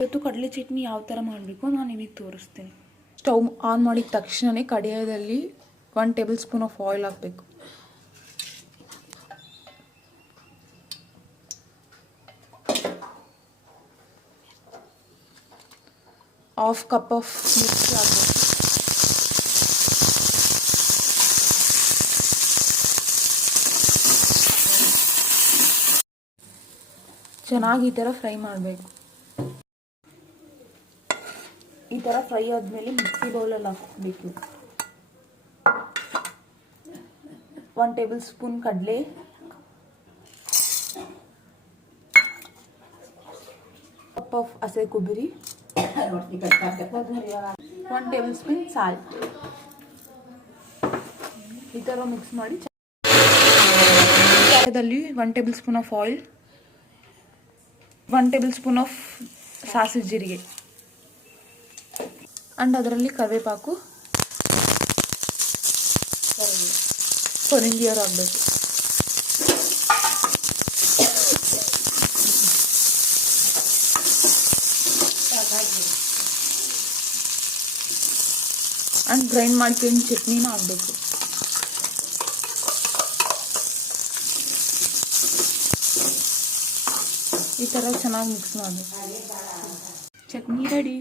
ಇವತ್ತು ಕಡಲೆ ಚಟ್ನಿ ಯಾವ ಥರ ಮಾಡಬೇಕು ನಾನು ನಿಮಗೆ ತೋರಿಸ್ತೀನಿ. ಸ್ಟವ್ ಆನ್ ಮಾಡಿದ ತಕ್ಷಣವೇ ಕಡಾಯದಲ್ಲಿ 1 ಟೇಬಲ್ ಸ್ಪೂನ್ ಆಫ್ ಆಯಿಲ್ ಹಾಕಬೇಕು. ಹಾಫ್ ಕಪ್ ಆಫ್ ಮಿರ್ಚಿ ಹಾಕಬೇಕು. ಚೆನ್ನಾಗಿ ಈ ಥರ ಫ್ರೈ ಮಾಡಬೇಕು. ಈ ಥರ ಫ್ರೈ ಆದಮೇಲೆ ಮಿಕ್ಸಿ ಬೌಲಲ್ಲಿ ಹಾಕಬೇಕು. 1 ಟೇಬಲ್ ಸ್ಪೂನ್ ಕಡಲೆ, 1 ಕಪ್ ಆಫ್ ಹಸಿ ಕೊಬ್ಬರಿ, 1 ಟೇಬಲ್ ಸ್ಪೂನ್ ಸಾಲ್ಟ್. ಈ ಥರ ಮಿಕ್ಸ್ ಮಾಡಿ 1 table spoon of oil, 1 table spoon of ಸಾಸಿವೆ ಜೀರಿಗೆ ಅಂಡ್ ಅದರಲ್ಲಿ ಕರಿವೇಪಾಕು, ಕೊರಿಂದಿಯರ್ ಹಾಕಬೇಕು. ಅಂಡ್ ಗ್ರೈಂಡ್ ಮಾಡ್ಕೊಂಡು ಚಟ್ನಿನ ಹಾಕಬೇಕು. ಈ ಥರ ಚೆನ್ನಾಗಿ ಮಿಕ್ಸ್ ಮಾಡಬೇಕು. ಚಟ್ನಿ ರೆಡಿ.